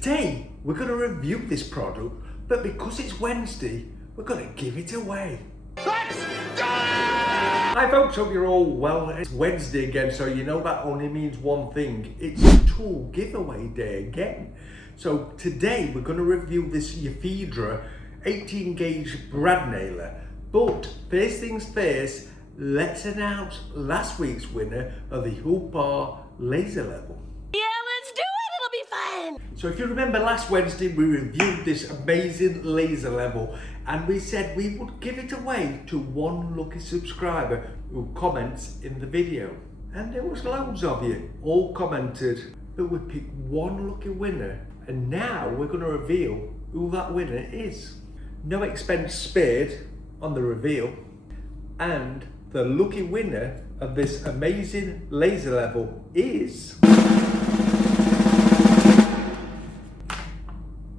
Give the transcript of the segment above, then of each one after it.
Today, we're going to review this product, but because it's Wednesday, we're going to give it away. Let's do it! Hi folks, hope you're all well. It's Wednesday again, so you know that only means one thing. It's tool giveaway day again. So today, we're going to review this Yofidra 18 gauge brad nailer. But first things first, let's announce last week's winner of the Huepar laser level. Yeah, let's do it, it'll be fun! So if you remember last Wednesday, we reviewed this amazing laser level and we said we would give it away to one lucky subscriber who comments in the video. And there was loads of you, all commented, but we picked one lucky winner and now we're going to reveal who that winner is. No expense spared on the reveal, and the lucky winner of this amazing laser level is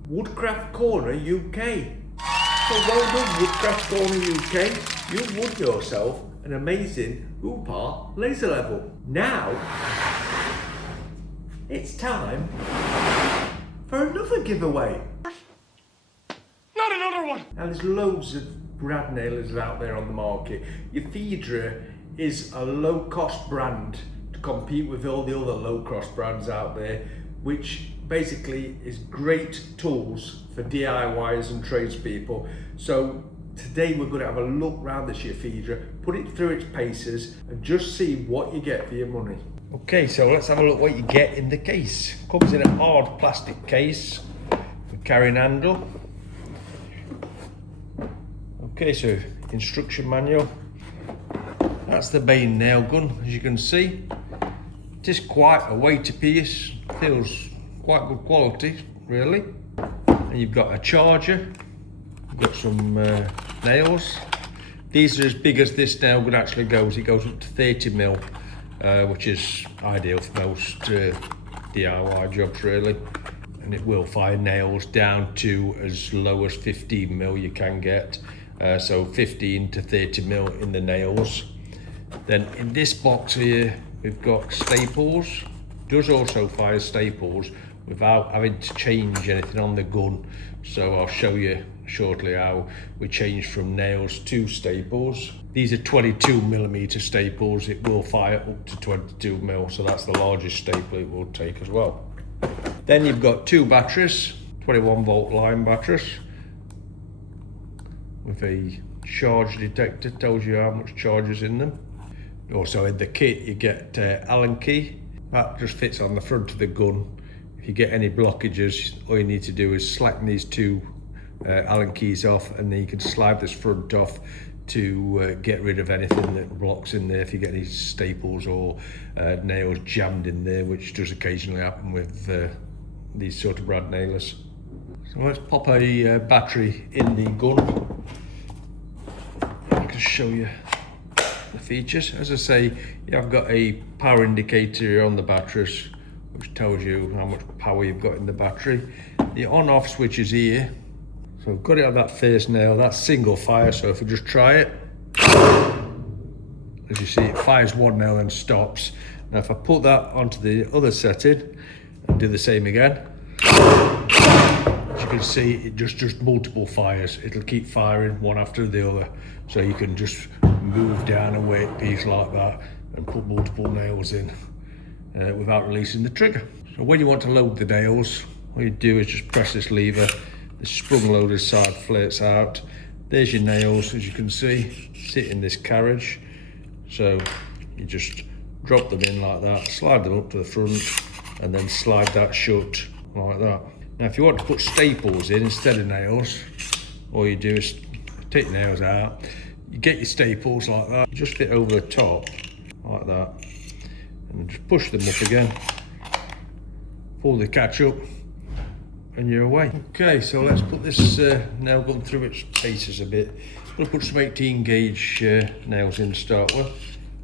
Woodcraft Corner UK. So well done, Woodcraft Corner UK. You won yourself an amazing Huepar laser level. Now it's time for another giveaway. Not another one! Now there's loads of brad nailers out there on the market. Yofidra is a low-cost brand to compete with all the other low-cost brands out there, which basically is great tools for DIYers and tradespeople. So today we're going to have a look around this Yofidra, put it through its paces and just see what you get for your money. Okay, so let's have a look what you get in the case. Comes in a hard plastic case with carrying handle. Okay, so instruction manual. That's the main nail gun, as you can see. It is quite a weighty piece, feels quite good quality, really. And you've got a charger, you've got some nails. These are as big as this nail gun actually goes. It goes up to 30mm, which is ideal for most DIY jobs, really. And it will fire nails down to as low as 15mm you can get. So 15 to 30mm in the nails. Then in this box here, we've got staples. Does also fire staples without having to change anything on the gun. So I'll show you shortly how we change from nails to staples. These are 22mm staples. It will fire up to 22mm, so that's the largest staple it will take as well. Then you've got two batteries, 21-volt line batteries, with a charge detector, tells you how much charge is in them. Also in the kit you get Allen key, that just fits on the front of the gun. If you get any blockages, all you need to do is slacken these two Allen keys off, and then you can slide this front off to get rid of anything that blocks in there if you get any staples or nails jammed in there, which does occasionally happen with these sort of brad nailers. So let's pop a battery in the gun. I can show you the features. As I say, you have got a power indicator on the batteries, which tells you how much power you've got in the battery. The on-off switch is here. So I've got it on that first nail, that's single fire, so if we just try it, as you see, it fires one nail and stops. Now if I put that onto the other setting and do the same again, as you can see, it just does multiple fires. It'll keep firing one after the other. So you can just move down a weight piece like that and put multiple nails in without releasing the trigger. So when you want to load the nails, all you do is just press this lever. The sprung loader side flirts out. There's your nails, as you can see, sit in this carriage. So you just drop them in like that, slide them up to the front, and then slide that shut like that. Now if you want to put staples in instead of nails, all you do is take the nails out, you get your staples like that, you just fit over the top like that, and just push them up again, pull the catch up, and you're away. Okay, so let's put this nail gun through its paces a bit. I'm going to put some 18 gauge nails in to start with.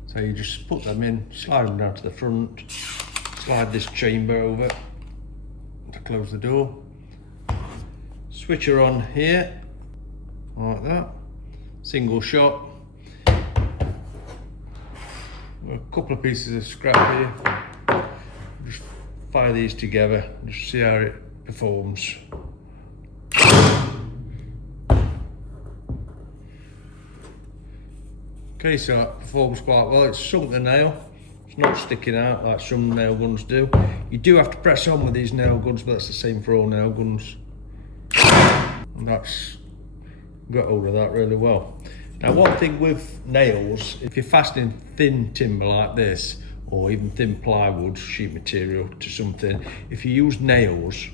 So you just put them in, slide them down to the front, slide this chamber over to close the door. Switcher on here, like that, single shot. A couple of pieces of scrap here. Just fire these together, just see how it performs. Okay, so it performs quite well. It's sunk the nail. It's not sticking out like some nail guns do. You do have to press on with these nail guns, but that's the same for all nail guns. And that's got hold of that really well. Now, one thing with nails, if you're fastening thin timber like this, or even thin plywood, sheet material to something, if you use nails,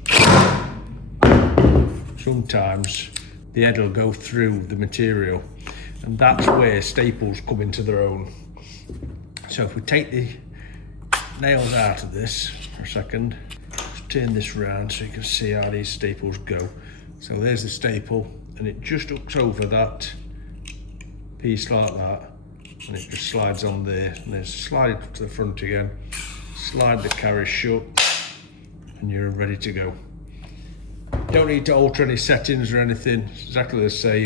sometimes the head will go through the material, and that's where staples come into their own. So if we take the nails out of this for a second, just turn this round so you can see how these staples go. So there's the staple, and it just hooks over that piece like that, and it just slides on there, and then slide it to the front again, slide the carry shut, and you're ready to go. Don't need to alter any settings or anything, it's exactly the same.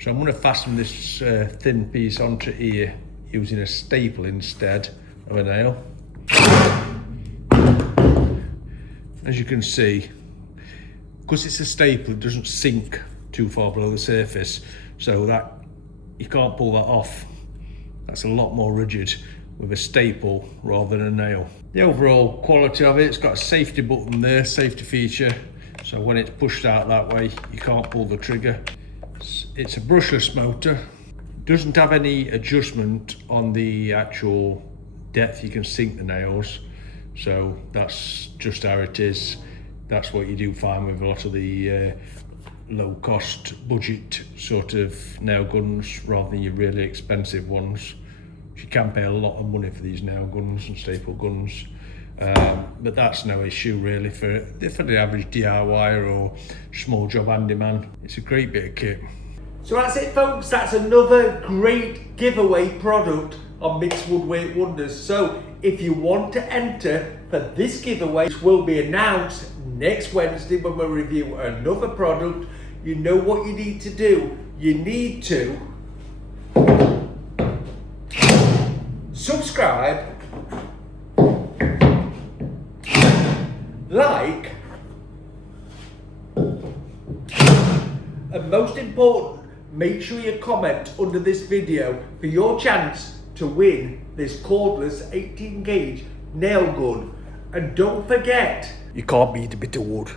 So I'm going to fasten this thin piece onto here using a staple instead of a nail. As you can see, because it's a staple, it doesn't sink too far below the surface, so that you can't pull that off. That's a lot more rigid with a staple rather than a nail. The overall quality of it, it's got a safety button there, safety feature, so when it's pushed out that way you can't pull the trigger. It's a brushless motor, doesn't have any adjustment on the actual depth you can sink the nails, so that's just how it is. That's what you do find with a lot of the low cost budget sort of nail guns rather than your really expensive ones. You can pay a lot of money for these nail guns and staple guns, but that's no issue really for the average DIYer or small job handyman. It's a great bit of kit. So that's it, folks. That's another great giveaway product on Micks Woodwork Wonders. So if you want to enter for this giveaway, which will be announced next Wednesday when we review another product, you know what you need to do. You need to subscribe, like, and most important, make sure you comment under this video for your chance to win this cordless 18 gauge nail gun. And don't forget, you can't beat a bit of wood.